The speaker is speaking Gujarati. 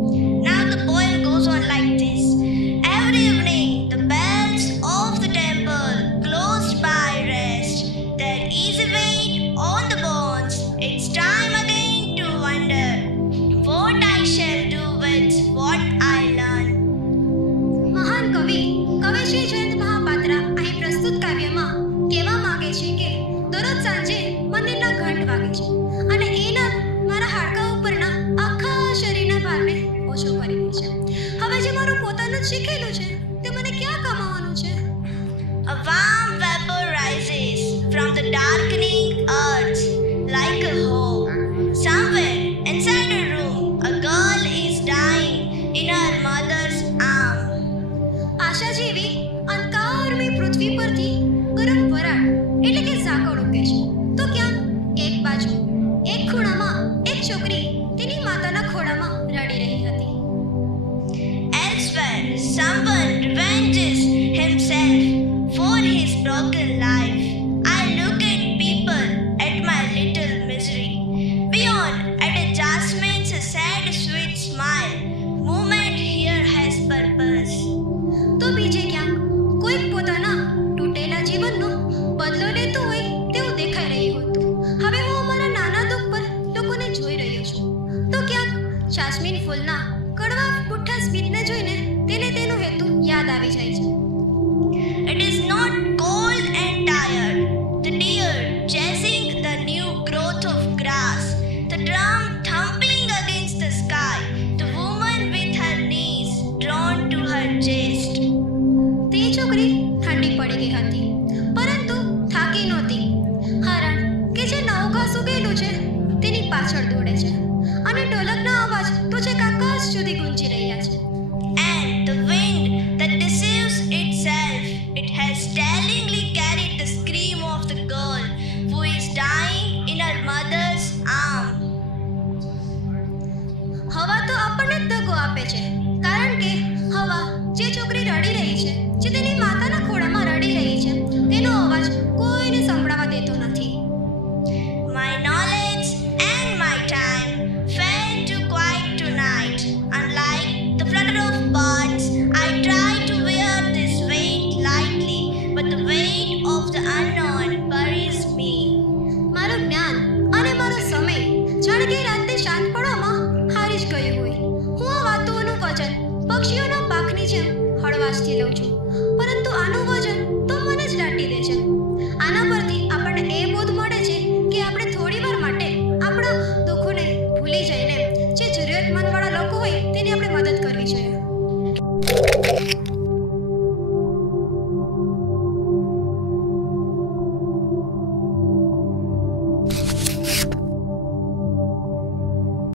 Now the poem goes on like this. Every evening the bells of the temple closed by rest. There is a weight on the bones. It's time again to wonder what I shall do with what I learn. મહાન કવિ કવિશ્રી જયંત મહાપાત્રા અહીં પ્રસ્તુત કાવ્યમાં કહેવા માંગે છે કે દરરોજ સાંજે મંદિરના ઘંટ વાગે છે અને એના મારા હાડકા ઉપરના આખા શરીરના ભારને ઓછો કરી દે છે. હવે જે મારું પોતાનું જ શીખેલું છે તે મને ક્યાં કમાવાનું છે? A warm vapor rises from the darkening earth like a hope. Somewhere inside a room, a girl is dying in her mother's arm. આશા જેવી અંધકારમય પૃથ્વી પરથી ગરમ વરાળ એટલે કે ઝાકળ ઉગે છે. તો ક્યાંક એક બાજુ એક ખૂણામાં એક છોકરી તેની માતાના ખોળામાં રડી રહી હતી. Elsewhere, someone revenges himself for his broken life. I look at people, at my little misery. Beyond, at a jasmine's sad, sweet smile. Movement here has purpose. તો બીજે ક્યાંક કોઈ પોતાના તૂટેલા જીવનનો બદલો લેતો હોય તેવું દેખાઈ રહ્યું હતું. હવે હું અમારા નાના દુઃખ પર લોકોને જોઈ રહ્યો છું. તો ક્યાંક જાસ્મીન ફૂલના કડવા પૂઠા સ્મિતને જોઈને તેને તેનો હેતુ યાદ આવી જાય છે. It is not cold and tired, the deer chasing the new growth of grass, the drum thumping against the sky, the woman with her knees drawn to her chest. તે છોકરી ઠંડી પડી ગઈ હતી પરંતુ થાકી નહોતી. હરણ કે જે નવું ઘાસ ઉગેલું છે તેની પાછળ દોડે છે અને ઢોલકના અવાજ તો છેક આકાશ સુધી ગુંજી રહ્યા છે. And the wind that deceives itself, it has tellingly carried the scream of the girl who is dying in her mother's arm. હવા તો આપણને જ દગો આપે છે કારણ કે હવા જે છોકરી રડી રહી છે, જે તેની માતાના ખોળામાં રડી રહી છે, તેનો અવાજ કોઈને સંભળાવા દેતો નથી. My knowledge and my time fell too quiet tonight. Unlike the flutter of birds, I try to wear this weight lightly, but the weight of the unknown buries me. મારું જ્ઞાન અને મારો સમય જાણે કે રાતે શાંત પડવામાં હારી જ ગયું હોય. હું આ વાતોનું વજન પક્ષીઓના પાંખની જેમ હળવાશથી લઉં છું પરંતુ આનું વજન તો મને જ દાટી દે છે. આના પરથી આપણને એ બોધ મળે છે કે આપણે થોડી વાર માટે આપણા દુઃખોને ભૂલી જઈને જે જરૂરિયાતમંદવાળા લોકો હોય તેની આપણે મદદ કરવી જોઈએ.